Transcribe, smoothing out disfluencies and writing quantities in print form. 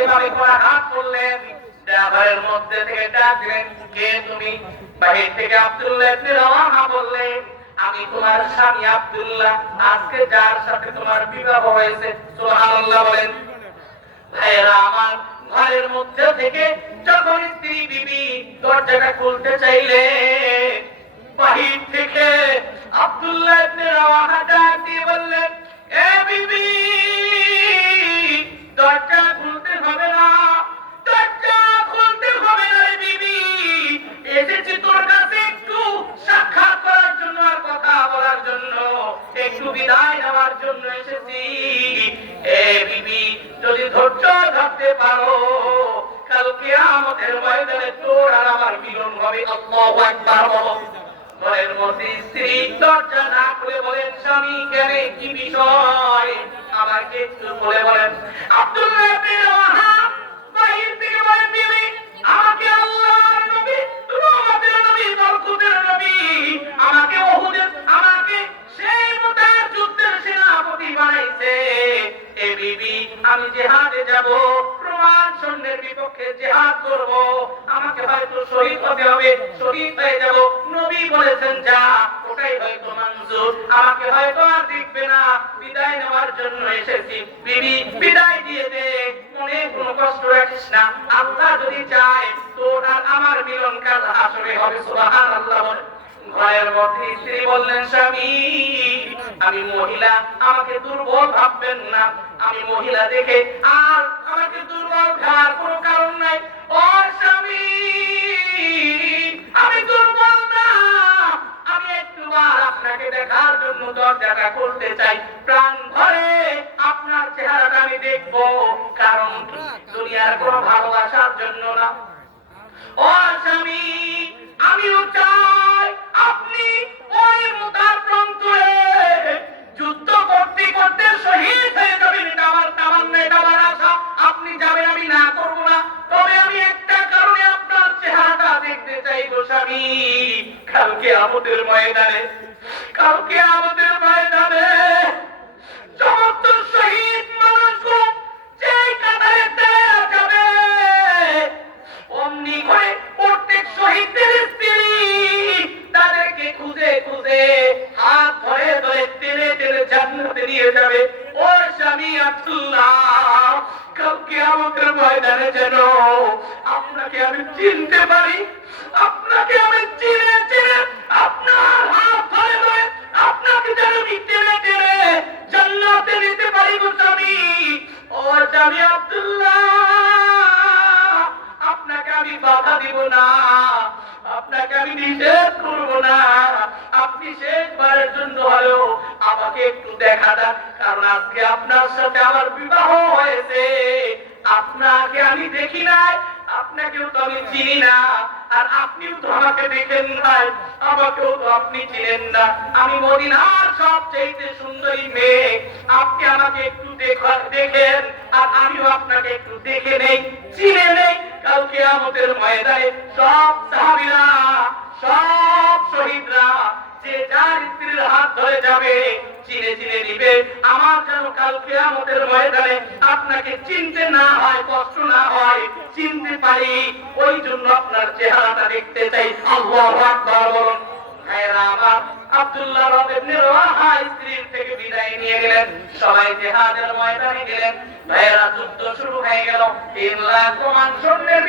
যেভাবে কোলাঘাত করলেন, ড্রাইভারের মধ্যে থেকে ডাক দিলেন, কে তুমি? বাহির থেকে আব্দুল্লাহ ইবনে রাওয়াহা বললেন, আমি তোমার স্বামী আব্দুল্লাহ, আজকে যার সাথে তোমার বিবাহ হয়েছে। সুবহানাল্লাহ বলেন। ভাইরা আমার, ঘরের মধ্যে থেকে যখন স্ত্রী বিবি দরজাটা খুলতে চাইলে, বাহির থেকে আব্দুল্লাহ ইবনে রাওয়াহা ডাক দিয়ে বললেন, এ বিবি, দরজা খুলতে হবে না, দরজা খুলতে হবে না রে বিবি, এসেছি তোর কাছে একটু সাক্ষাৎ করার জন্য আর কথা বলার জন্য, একটু বিদায় নেওয়ার জন্য এসেছি। এ বিবি, যদি ধৈর্য ধরতে পারো, কাল কিয়ামতের ময়দানে তোর আর আমার মিলন হবে। আল্লাহু আকবার বলো। ঘরের মধ্যে স্ত্রী দরজা না খুলে বলেন, স্বামী কেন, কি বিষয়, আমাকে একটু বলে বলেন। আব্দুল্লাহ ইবনে রাওয়াহা বাহির থেকে বলেন, বিবি, আমাকে আল্লাহর নবী, রহমতের নবী, বরকতের নবী আমাকে উহুদের, আমাকে সেই মুতার যুদ্ধের সেনাপতি বানাইছে। এ বিবি, আমি জিহাদে যাব, প্রমাণ সৈন্যের বিপক্ষে জিহাদ করব, আমাকে হয়তো শহীদ হতে হবে, শহীদ হয়ে যাব। নবী বলেছেন যা, ওটাই হয়তো মঞ্জুর, আমাকে হয়তো আর দেখবে না, বিদায় নেওয়ার জন্য এসেছি। বিবি, বিদায় দিয়ে দে, মনে কোনো কষ্ট রাখিস না, আল্লাহ যদি চায় তোর আর আমার মিলন কাল হাসরে হবে। সুবহানাল্লাহ বলেন। ঘরের মধ্যে স্ত্রী বললেন, স্বামী, আমি মহিলা, আমাকে দুর্বল ভাববেন না, আমি মহিলা দেখে আর আমাকে দুর্বল ভাবার কোনো কারণ নাই। ও স্বামী, আমি দুর্বল না, আমি একটুবার আপনাকে দেখার জন্য দরজাটা খুলতে চাই, প্রাণ ভরে আপনার চেহারাটা আমি দেখবো, কারণ দুনিয়ার কোনো ভালোবাসার জন্য না। ও স্বামী, আমিও চাই আপনি ওই মুতার প্রান্তরে যুদ্ধ করতে করতে শহীদ হয়ে যাবেন, এটা আমার তামান্না, এটা আমার আশা। আপনি যাবেন, আমি না করব না, তবে আমি একটা কারণে আপনার চেহারাটা দেখতে চাইবো স্বামী। কালকে আমাদের ময়দানে, কালকে আমাদের ময়দানে সমস্ত শহীদ মানুষগুলো যেই কাতারে দাঁড়ায় যাবে, অমনি করে প্রত্যেক শহীদের স্ত্রী তাদেরকে খুঁজে খুঁজে হাত ধরে ধরে টেনে টেনে জান্নাতে নিয়ে যাবে। ও স্বামী আব্দুল্লাহ, কাল কিয়ামতের ময়দানে যেন আপনাকে আমি চিনতে পারি, আপনাকে আমি চিনে চিনে আপনার হাত ধরে ধরে আপনাকে যেন আমি টেনে টেনে জান্নাতে নিতে পারি গো স্বামী। ও স্বামী আব্দুল্লাহ, আপনাকে আমি বাধা দিব না, আপনাকে আমি নিষেধ করব না, আপনি শেষবারের জন্য হলেও আমাকে একটু দেখা দেন, কারণ আজকে আপনার সাথে আমার বিবাহ হয়েছে, আপনাকে আমি দেখি নাই, আপনাকেও তো আমি চিনি না, আর আপনিও তো আমাকে দেখেন নাই, আমাকেও তো আপনি চিনেন না, আমি মদিনার সবচেয়ে সুন্দরী মেয়ে, আপনি আমাকে একটু দেখেন, আর আমিও আপনাকে একটু দেখে নেই, চিনে নেই। কাল কিয়ামতের ময়দানে সব সাহাবীরা, সব শহীদরা যে যার স্ত্রীর হাত ধরে যাবে, চিনে চিনে নিবে, আমার যেন কাল কিয়ামতের ময়দানে আপনাকে চিনতে না হয়, কষ্ট না হয়, চিনতে পারি, ওই জন্য আপনার চেহারাটা দেখতে চাই। আল্লাহু আকবার বলুন। ভাইরা আমার, আব্দুল্লাহ ইবনে রাওয়াহা স্ত্রীর থেকে বিদায় নিয়ে গেলেন, সবাই জিহাদের ময়দানে গেলেন। ভাইরা, যুদ্ধ শুরু হয়ে গেল। 3 লাখ রোমান সৈন্যের